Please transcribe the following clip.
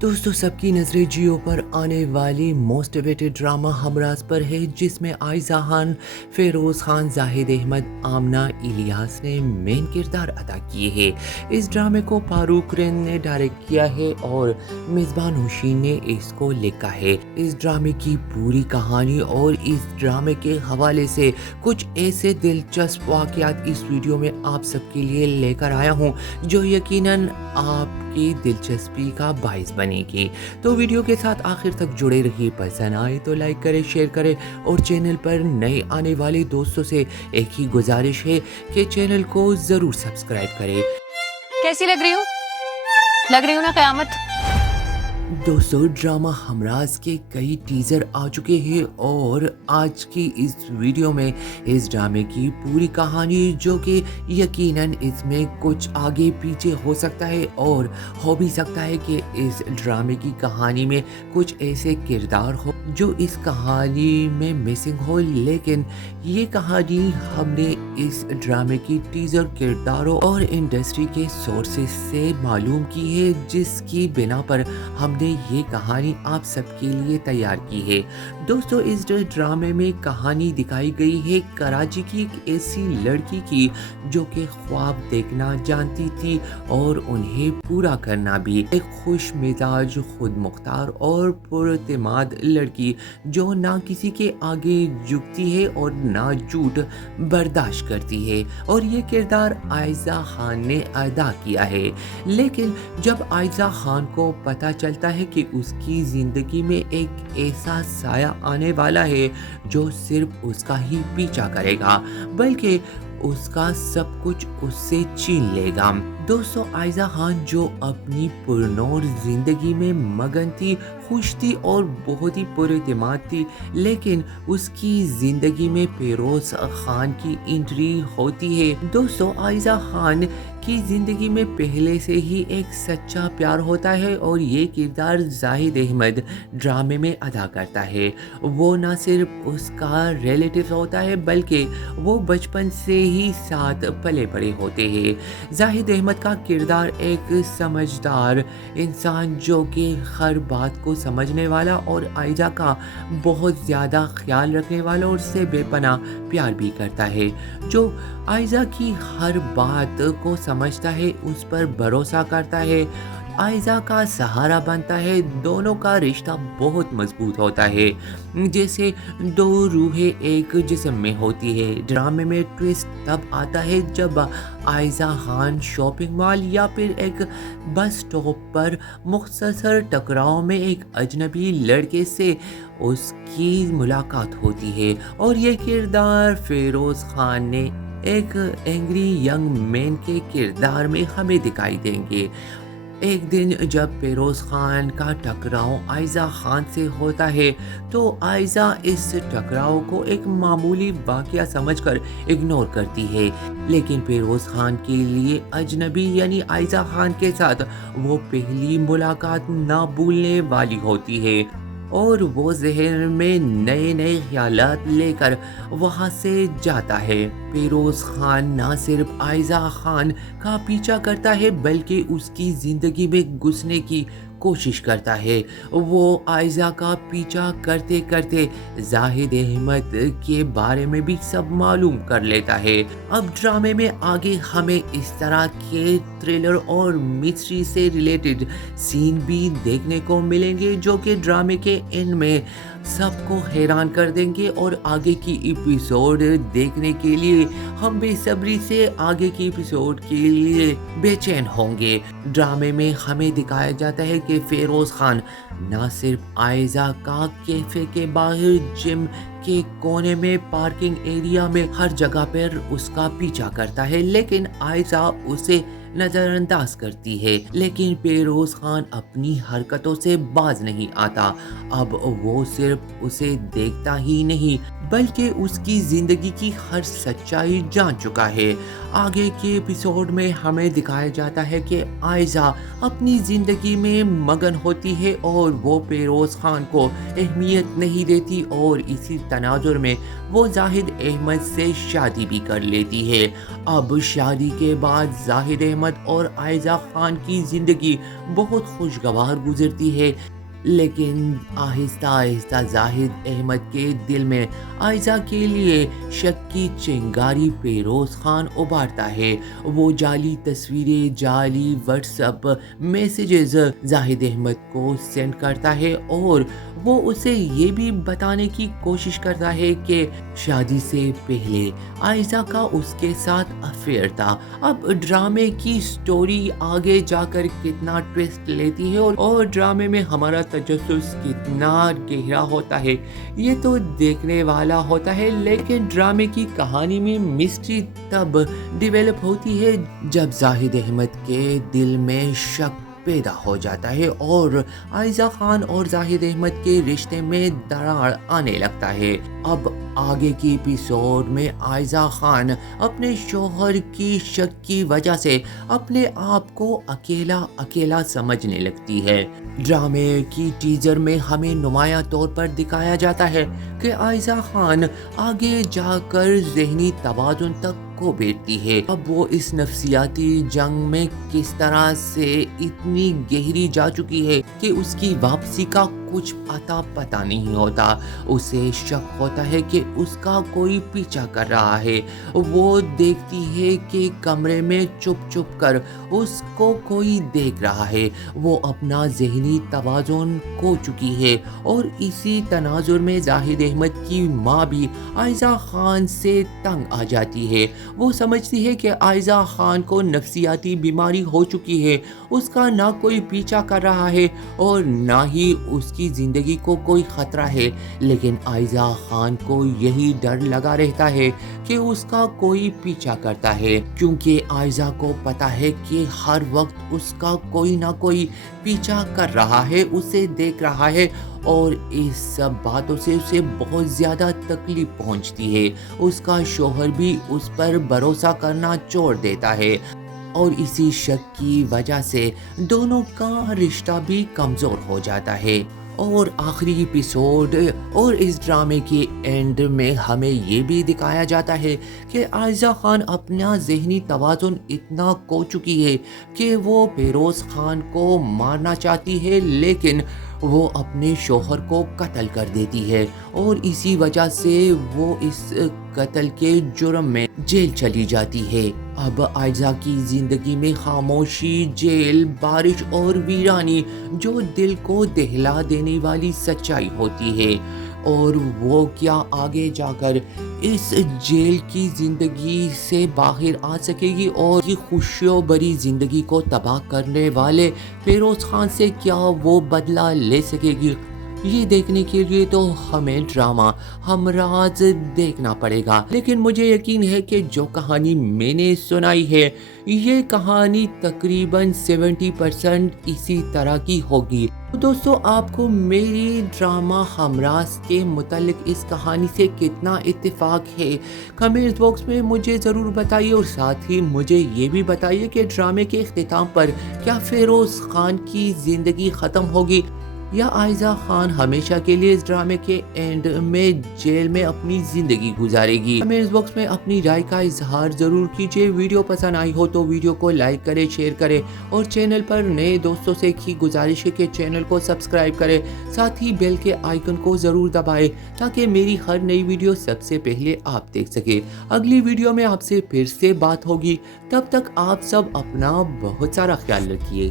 दोस्तों सबकी नज़रें जियो पर आने वाली मोस्ट अवेटेड ड्रामा हमराज पर है, जिसमें आयज़ा खान, फेरोज़ खान, जाहिद अहमद, आमना इलियास ने मेन किरदार अदा किए हैं। इस ड्रामे को फारूक रेन ने डायरेक्ट किया है और मिसबाह नौशीन ने इसको लिखा है। इस ड्रामे की पूरी कहानी और इस ड्रामे के हवाले से कुछ ऐसे दिलचस्प वाक़यात इस वीडियो में आप सबके लिए लेकर आया हूँ, जो यकीनन आपकी दिलचस्पी का बाइस बनेगी। तो वीडियो के साथ आखिर तक जुड़े रहिए। पसंद आए तो लाइक करें, शेयर करें और चैनल पर नए आने वाले दोस्तों से एक ही गुजारिश है कि चैनल को ज़रूर सब्सक्राइब करें। कैसी लग रही हूँ? लग रही हूँ ना कयामत। दोस्तों ड्रामा हमराज के कई टीज़र आ चुके हैं और आज की इस वीडियो में इस ड्रामे की पूरी कहानी, जो कि यकीनन इसमें कुछ आगे पीछे हो सकता है और हो भी सकता है कि इस ड्रामे की कहानी में कुछ ऐसे किरदार हो जो इस कहानी में मिसिंग हो, लेकिन ये कहानी हमने इस ड्रामे की टीज़र किरदारों और इंडस्ट्री के सोर्सेस से मालूम की है, जिसकी बिना पर हमने ये कहानी आप सबके लिए तैयार की है। दोस्तों इस ड्रामे में कहानी दिखाई गई है कराची की एक ऐसी लड़की की जो कि ख्वाब देखना जानती थी और उन्हें पूरा करना भी। एक खुश मिजाज, खुद मुख्तार और पुरएतमाद लड़की जो ना किसी के आगे झुकती है और ना झूठ बर्दाश्त करती है, और ये किरदार आयज़ा खान ने अदा किया है। लेकिन जब आयज़ा खान को पता चलता है कि उसकी ज़िंदगी में एक ऐसा साया आने वाला है जो सिर्फ उसका ही पीछा करेगा, बल्कि उसका सब कुछ उससे छीन लेगा। दोस्तों आयज़ा खान जो अपनी पुरनूर ज़िंदगी में मगन थी, खुश थी और बहुत ही पुरएतमाद थी, लेकिन उसकी ज़िंदगी में फेरोज़ खान की एंट्री होती है। दोस्तों आयज़ा खान की ज़िंदगी में पहले से ही एक सच्चा प्यार होता है और ये किरदार जाहिद अहमद ड्रामे में अदा करता है। वो ना सिर्फ उसका रिलेटिव होता है, बल्कि वो बचपन से ही साथ पले बड़े होते हैं। जाहिद अहमद का किरदार एक समझदार इंसान जो कि हर बात को समझने वाला और आयज़ा का बहुत ज़्यादा ख्याल रखने वाला और उससे बेपनाह प्यार भी करता है, जो आयज़ा की हर बात को समझता है, उस पर भरोसा करता है, आयज़ा का सहारा बनता है। दोनों का रिश्ता बहुत मजबूत होता है, जैसे दो रूहें एक जिस्म में होती है। ड्रामे में ट्विस्ट तब आता है जब आयज़ा खान शॉपिंग मॉल या फिर एक बस स्टॉप पर मुख्तसर टकराव में एक अजनबी लड़के से उसकी मुलाकात होती है, और ये किरदार फेरोज़ खान ने एक एंग्री यंग मैन के किरदार में हमें दिखाई देंगे। एक दिन जब फेरोज़ खान का टकराव आयज़ा खान से होता है, तो आयज़ा इस टकराव को एक मामूली वाक़या समझकर इग्नोर करती है, लेकिन फेरोज़ खान के लिए अजनबी यानी आयज़ा खान के साथ वो पहली मुलाकात ना भूलने वाली होती है, और वो जहन में नए नए ख्यालात लेकर वहाँ से जाता है। फेरोज़ खान ना सिर्फ आयज़ा खान का पीछा करता है, बल्कि उसकी ज़िंदगी में घुसने की कोशिश करता है। वो आयज़ा का पीछा करते करते जाहिद अहमद के बारे में भी सब मालूम कर लेता है। अब ड्रामे में आगे हमें इस तरह के थ्रिलर और मिस्ट्री से रिलेटेड सीन भी देखने को मिलेंगे, जो कि ड्रामे के एंड में सबको हैरान कर देंगे, और आगे की एपिसोड देखने के लिए हम बेसब्री से आगे की एपिसोड के लिए बेचैन होंगे। ड्रामे में हमें दिखाया जाता है कि फेरोज़ खान ना सिर्फ आयज़ा का कैफे के बाहर, जिम के कोने में, पार्किंग एरिया में, हर जगह पर उसका पीछा करता है, लेकिन आयज़ा उसे नज़रअंदाज करती है। लेकिन फेरोज़ खान अपनी हरकतों से बाज नहीं आता। अब वो सिर्फ उसे देखता ही नहीं, बल्कि उसकी ज़िंदगी की हर सच्चाई जान चुका है। आगे के एपिसोड में हमें दिखाया जाता है कि आयज़ा अपनी ज़िंदगी में मगन होती है और वो फेरोज़ खान को अहमियत नहीं देती, और इसी तनाजुर में वो जाहिद अहमद से शादी भी कर लेती है। अब शादी के बाद जाहिद احمد اور عائزہ خان کی زندگی بہت خوشگوار گزرتی ہے، لیکن آہستہ آہستہ زاہد احمد کے دل میں عائزہ کے لیے شک کی چنگاری فیروز خان ابھارتا ہے۔ وہ جعلی تصویریں، جعلی واٹس ایپ میسیجز زاہد احمد کو سینڈ کرتا ہے اور وہ اسے یہ بھی بتانے کی کوشش کرتا ہے کہ شادی سے پہلے عائزہ کا اس کے ساتھ افیئر تھا۔ اب ڈرامے کی سٹوری آگے جا کر کتنا ٹویسٹ لیتی ہے اور ڈرامے میں ہمارا تجسس کتنا گہرا ہوتا ہے یہ تو دیکھنے والا ہوتا ہے، لیکن ڈرامے کی کہانی میں مسٹری تب ڈیولپ ہوتی ہے جب زاہد احمد کے دل میں شک پیدا ہو جاتا ہے اور عائزہ خان اور زاہد احمد کے رشتے میں دراڑ آنے لگتا ہے۔ اب آگے کی ایپیسوڈ میں عائزہ خان اپنے شوہر کی شک کی وجہ سے اپنے آپ کو اکیلا سمجھنے لگتی ہے۔ ڈرامے کی ٹیزر میں ہمیں نمایاں طور پر دکھایا جاتا ہے کہ عائزہ خان آگے جا کر ذہنی توازن تک کو بیٹھتی ہے۔ اب وہ اس نفسیاتی جنگ میں کس طرح سے اتنی گہری جا چکی ہے کہ اس کی واپسی کا کچھ پتہ نہیں ہوتا۔ اسے شک ہوتا ہے کہ اس کا کوئی پیچھا کر رہا ہے۔ وہ دیکھتی ہے کہ کمرے میں چھپ کر اس کو کوئی دیکھ رہا ہے۔ وہ اپنا ذہنی توازن کھو چکی ہے اور اسی تناظر میں زاہد احمد کی ماں بھی عائزہ خان سے تنگ آ جاتی ہے۔ وہ سمجھتی ہے کہ عائزہ خان کو نفسیاتی بیماری ہو چکی ہے، اس کا نہ کوئی پیچھا کر رہا ہے اور نہ ہی اس کی زندگی کو کوئی خطرہ ہے، لیکن عائزہ خان کو یہی ڈر لگا رہتا ہے کہ اس کا کوئی پیچھا کرتا ہے، کیونکہ عائزہ کو پتا ہے کہ ہر وقت اس کا کوئی نہ کوئی پیچھا کر رہا ہے، اسے دیکھ رہا ہے اور اس سب باتوں سے اسے بہت زیادہ تکلیف پہنچتی ہے۔ اس کا شوہر بھی اس پر بھروسہ کرنا چھوڑ دیتا ہے اور اسی شک کی وجہ سے دونوں کا رشتہ بھی کمزور ہو جاتا ہے۔ اور آخری ایپیسوڈ اور اس ڈرامے کے اینڈ میں ہمیں یہ بھی دکھایا جاتا ہے کہ عائزہ خان اپنا ذہنی توازن اتنا کھو چکی ہے کہ وہ فیروز خان کو مارنا چاہتی ہے، لیکن وہ اپنے شوہر کو قتل کر دیتی ہے اور اسی وجہ سے وہ اس قتل کے جرم میں جیل چلی جاتی ہے۔ اب عائزہ کی زندگی میں خاموشی، جیل، بارش اور ویرانی جو دل کو دہلا دینے والی سچائی ہوتی ہے، اور وہ کیا آگے جا کر اس جیل کی زندگی سے باہر آ سکے گی اور یہ خوشیوں بری زندگی کو تباہ کرنے والے فیروز خان سے کیا وہ بدلہ لے سکے گی؟ یہ دیکھنے کے لیے تو ہمیں ڈرامہ ہمراز دیکھنا پڑے گا، لیکن مجھے یقین ہے کہ جو کہانی میں نے سنائی ہے یہ کہانی تقریباً 70% اسی طرح کی ہوگی۔ دوستو، آپ کو میری ڈرامہ ہمراز کے متعلق اس کہانی سے کتنا اتفاق ہے کمنٹ باکس میں مجھے ضرور بتائیے، اور ساتھ ہی مجھے یہ بھی بتائیے کہ ڈرامے کے اختتام پر کیا فیروز خان کی زندگی ختم ہوگی یا عائزہ خان ہمیشہ کے لیے اس ڈرامے کے اینڈ میں جیل میں اپنی زندگی گزارے گی؟ کمنٹ باکس میں اپنی رائے کا اظہار ضرور کیجیے۔ ویڈیو پسند آئی ہو تو ویڈیو کو لائک کرے، شیئر کرے، اور چینل پر نئے دوستوں سے کی گزارش ہے کہ چینل کو سبسکرائب کرے، ساتھ ہی بیل کے آئیکن کو ضرور دبائے تاکہ میری ہر نئی ویڈیو سب سے پہلے آپ دیکھ سکے۔ اگلی ویڈیو میں آپ سے پھر سے بات ہوگی، تب تک آپ سب اپنا بہت سارا خیال رکھیے۔